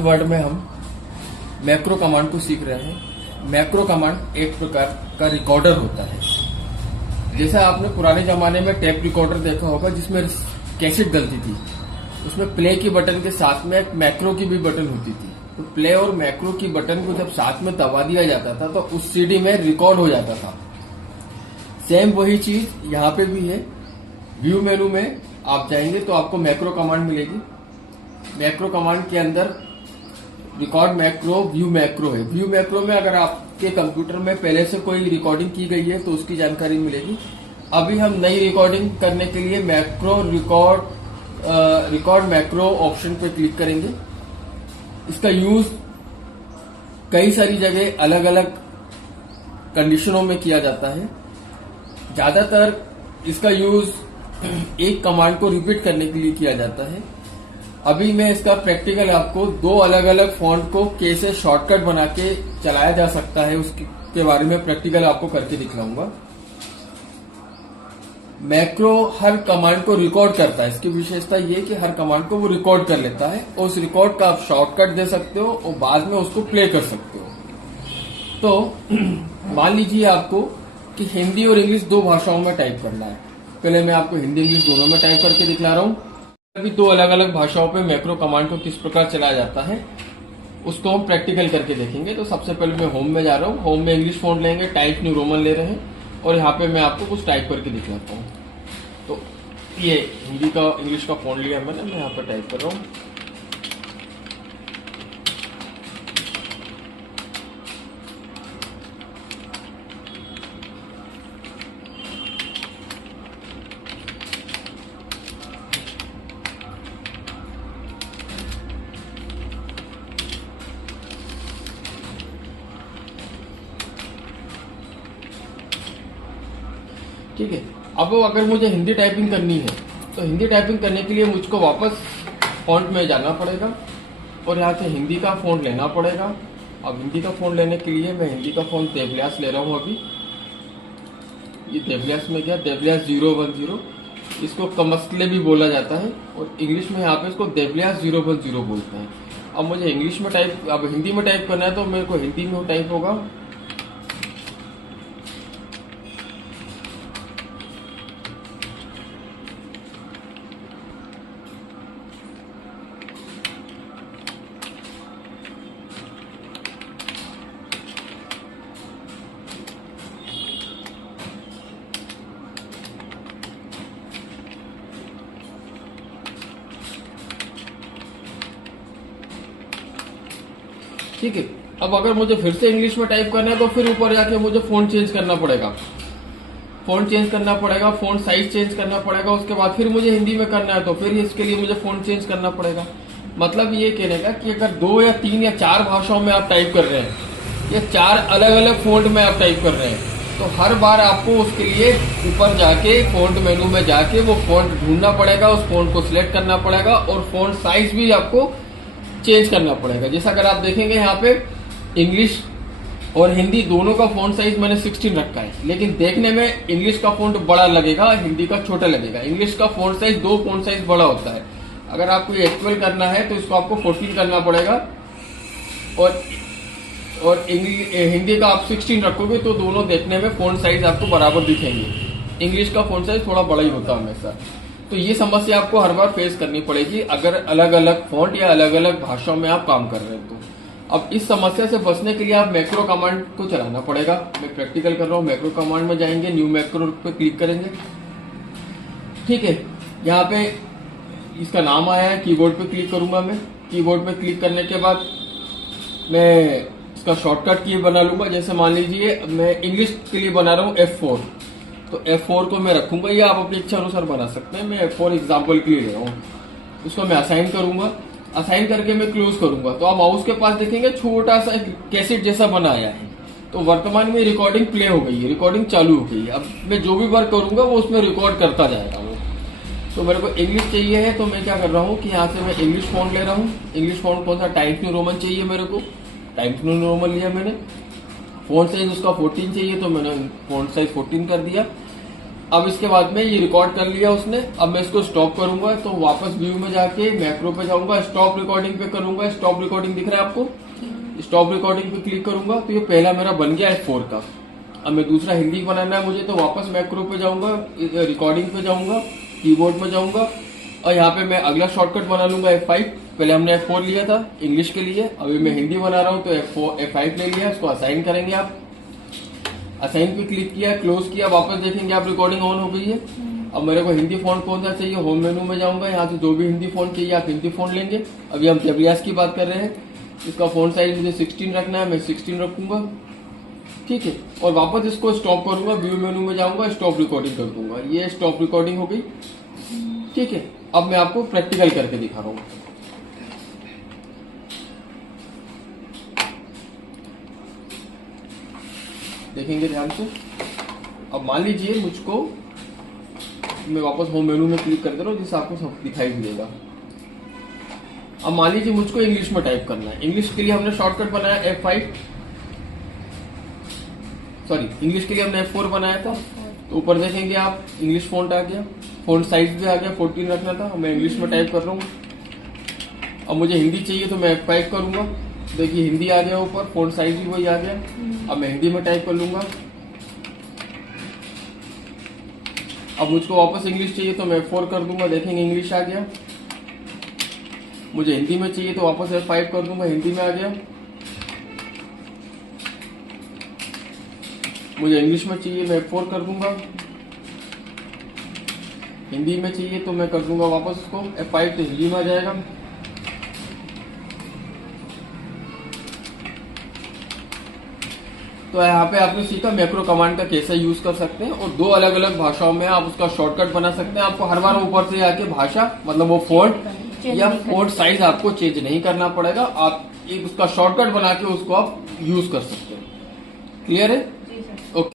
Word में हम macro command को सीख रहे हैं। मैक्रो कमांड एक प्रकार का रिकॉर्डर होता है। जैसा आपने पुराने जमाने में टेप रिकॉर्डर देखा होगा जिसमें कैसेट डलती थी, उसमें प्ले की बटन के साथ में एक मैक्रो की भी बटन होती थी। तो प्ले और मैक्रो की बटन को जब साथ में दबा दिया जाता था तो उस सीडी में रिकॉर्ड हो जाता था। सेम वही चीज यहाँ पे भी है। व्यू मेनू में आप जाएंगे तो आपको मैक्रो कमांड मिलेगी। मैक्रो कमांड के अंदर रिकॉर्ड मैक्रो, व्यू मैक्रो है। व्यू मैक्रो में अगर आपके कंप्यूटर में पहले से कोई रिकॉर्डिंग की गई है तो उसकी जानकारी मिलेगी। अभी हम नई रिकॉर्डिंग करने के लिए रिकॉर्ड मैक्रो ऑप्शन पे क्लिक करेंगे। इसका यूज कई सारी जगह अलग अलग कंडीशनों में किया जाता है। ज्यादातर इसका यूज एक कमांड को रिपीट करने के लिए किया जाता है। अभी मैं इसका प्रैक्टिकल आपको दो अलग अलग फॉन्ट को कैसे शॉर्टकट बना के चलाया जा सकता है उसके बारे में प्रैक्टिकल आपको करके दिखलाऊंगा। मैक्रो हर कमांड को रिकॉर्ड करता है। इसकी विशेषता ये कि हर कमांड को वो रिकॉर्ड कर लेता है और उस रिकॉर्ड का आप शॉर्टकट दे सकते हो और बाद में उसको प्ले कर सकते हो। तो मान लीजिए आपको कि हिंदी और इंग्लिश दो भाषाओं में टाइप करना है। पहले मैं आपको हिंदी इंग्लिश दोनों में टाइप करके दिखला रहा हूं। अभी दो अलग अलग भाषाओं पे मैक्रो कमांड को किस प्रकार चलाया जाता है उसको हम प्रैक्टिकल करके देखेंगे। तो सबसे पहले मैं होम में जा रहा हूँ। होम में इंग्लिश फॉन्ट लेंगे, टाइप न्यू रोमन ले रहे हैं और यहाँ पे मैं आपको कुछ टाइप करके दिखलाता हूँ। तो ये हिंदी का इंग्लिश का फॉन्ट लिया मैंने, मैं यहाँ पर टाइप कर रहा हूँ। ठीक है। अब अगर मुझे हिंदी टाइपिंग करनी है तो हिंदी टाइपिंग करने के लिए मुझको वापस फॉन्ट में जाना पड़ेगा और यहाँ से हिंदी का फॉन्ट लेना पड़ेगा। अब हिंदी का फॉन्ट लेने के लिए मैं हिंदी का फॉन्ट देवल्यास ले रहा हूँ। अभी ये देवल्यास में गया, देवल्यास 010। इसको कमस्ले भी बोला जाता है और इंग्लिश में यहाँ पे इसको देवल्यास 010 बोलते हैं। अब मुझे इंग्लिश में टाइप, अब हिंदी में टाइप करना है तो मेरे को हिंदी में टाइप होगा। ठीक है। अब अगर मुझे फिर से इंग्लिश में टाइप करना है तो फिर ऊपर जाके मुझे फॉन्ट चेंज करना पड़ेगा। फॉन्ट चेंज करना पड़ेगा, फॉन्ट साइज चेंज करना पड़ेगा। उसके बाद फिर मुझे हिंदी में करना है तो फिर इसके लिए मुझे फॉन्ट चेंज करना पड़ेगा। मतलब ये कहने का कि अगर 2 या 3 या 4 भाषाओं में आप टाइप कर रहे हैं या 4 अलग अलग फॉन्ट में आप टाइप कर रहे हैं तो हर बार आपको उसके लिए ऊपर जाके फॉन्ट मेनू में जाके वो फॉन्ट ढूंढना पड़ेगा, उस फॉन्ट को सिलेक्ट करना पड़ेगा और फॉन्ट साइज भी आपको चेंज करना पड़ेगा। जैसा अगर आप देखेंगे यहाँ पे इंग्लिश और हिंदी दोनों का फॉन्ट साइज मैंने 16 रखा है, लेकिन देखने में इंग्लिश का फॉन्ट बड़ा लगेगा, हिंदी का छोटा लगेगा। इंग्लिश का फॉन्ट साइज 2 फॉन्ट साइज बड़ा होता है। अगर आपको ये एक्चुअल करना है तो इसको आपको 14 करना पड़ेगा और हिंदी का आप 16 रखोगे तो दोनों देखने में फॉन्ट साइज आपको बराबर दिखेंगे। इंग्लिश का फॉन्ट साइज थोड़ा बड़ा ही होता है हमेशा। तो ये समस्या आपको हर बार फेस करनी पड़ेगी अगर अलग अलग फॉन्ट या अलग अलग भाषाओं में आप काम कर रहे हैं तो। अब इस समस्या से बचने के लिए आप मैक्रो कमांड को चलाना पड़ेगा। मैं प्रैक्टिकल कर रहा हूँ। मैक्रो कमांड में जाएंगे, न्यू मैक्रो पे क्लिक करेंगे। ठीक है। यहाँ पे इसका नाम आया है, कीबोर्ड पे क्लिक करूंगा मैं। कीबोर्ड पे क्लिक करने के बाद मैं इसका शॉर्टकट की बना लूंगा। जैसे मान लीजिए मैं इंग्लिश के लिए बना रहा हूँ F4, तो F4 को मैं रखूंगा या आप अपनी इच्छा अनुसार बना सकते हैं। मैं F4 एग्जाम्पल के लिए ले रहा हूँ। उसको मैं असाइन करूंगा। असाइन करके मैं क्लोज करूंगा तो आप माउस के पास देखेंगे छोटा सा कैसेट जैसा बना आया है। तो वर्तमान में रिकॉर्डिंग प्ले हो गई है, रिकॉर्डिंग चालू हो गई है। अब मैं जो भी वर्क करूंगा वो उसमें रिकॉर्ड करता जाएगा वो। तो मेरे को इंग्लिश चाहिए है तो मैं क्या कर रहा हूँ कि यहाँ से मैं इंग्लिश फॉन्ट ले रहा हूँ। इंग्लिश फॉन्ट कौन सा? टाइम्स न्यू रोमन चाहिए मेरे को। टाइम्स न्यू रोमन लिया मैंने। फॉन्ट साइज उसका 14 चाहिए तो मैंने फॉन्ट साइज 14 कर दिया। अब इसके बाद में ये रिकॉर्ड कर लिया उसने। अब मैं इसको स्टॉप करूंगा तो वापस व्यू में जाके मैक्रो पे जाऊंगा, स्टॉप रिकॉर्डिंग पे करूंगा। स्टॉप रिकॉर्डिंग दिख रहा है आपको? स्टॉप रिकॉर्डिंग पे क्लिक करूंगा तो ये पहला मेरा बन गया F4 का। अब मैं दूसरा हिंदी बनाना है मुझे, तो वापस मैक्रो पे जाऊंगा, रिकॉर्डिंग पे जाऊंगा, कीबोर्ड पे जाऊंगा और यहाँ पे मैं अगला शॉर्टकट बना लूंगा F5। पहले हमने F4 लिया था इंग्लिश के लिए, अभी मैं हिंदी बना रहा हूँ तो F5 ले लिया। इसको असाइन करेंगे आप। असाइन पे क्लिक किया, क्लोज किया, वापस देखेंगे आप रिकॉर्डिंग ऑन हो गई है। अब मेरे को हिंदी फॉन्ट कौन सा चाहिए, होम मेनू में जाऊंगा, यहाँ से जो भी हिंदी फॉन्ट चाहिए आप हिंदी फॉन्ट लेंगे। अभी हम जबलियास की बात कर रहे हैं। इसका फॉन्ट साइज मुझे 16 रखना है, मैं 16 रखूंगा, ठीक है। और वापस इसको स्टॉप करूंगा, व्यू मेनू में जाऊंगा, स्टॉप रिकॉर्डिंग कर दूंगा। ये स्टॉप रिकॉर्डिंग हो गई, ठीक है। अब मैं आपको प्रैक्टिकल करके दिखा रहा हूँ। देखेंगे ध्यान से। अब मान लीजिए मुझको, मैं वापस होम मेनू में क्लिक कर दे रहा हूँ जिससे आपको सब दिखाई भी देगा। अब मान लीजिए मुझको इंग्लिश में टाइप करना है। इंग्लिश के लिए हमने शॉर्टकट बनाया F5, सॉरी इंग्लिश के लिए हमने F4 बनाया था। तो ऊपर देखेंगे आप इंग्लिश फॉन्ट आ गया, फॉन्ट साइज भी आ गया, 14 रखना था। मैं इंग्लिश में टाइप कर रहा हूँ। अब मुझे हिंदी चाहिए तो मैं F5 करूंगा, देखिए हिंदी आ गया ऊपर, फॉन्ट साइज भी वही आ गया। अब मैं हिंदी में टाइप कर लूंगा। अब मुझको वापस इंग्लिश चाहिए तो मैं F4 कर दूंगा, देखेंगे इंग्लिश आ गया। मुझे हिंदी में चाहिए तो वापस F5 कर दूंगा, हिंदी में आ गया। मुझे इंग्लिश में चाहिए मैं F4 कर दूंगा, हिंदी में चाहिए तो मैं कर दूंगा वापस उसको F5, तो हिंदी में आ जाएगा। तो यहाँ पे आपने सीखा मैक्रो कमांड का कैसे यूज कर सकते हैं, और 2 अलग अलग भाषाओं में आप उसका शॉर्टकट बना सकते हैं। आपको हर बार ऊपर से आके भाषा मतलब वो फॉन्ट या फॉन्ट साइज आपको चेंज नहीं करना पड़ेगा। आप एक उसका शॉर्टकट बना के उसको आप यूज कर सकते हैं। क्लियर है?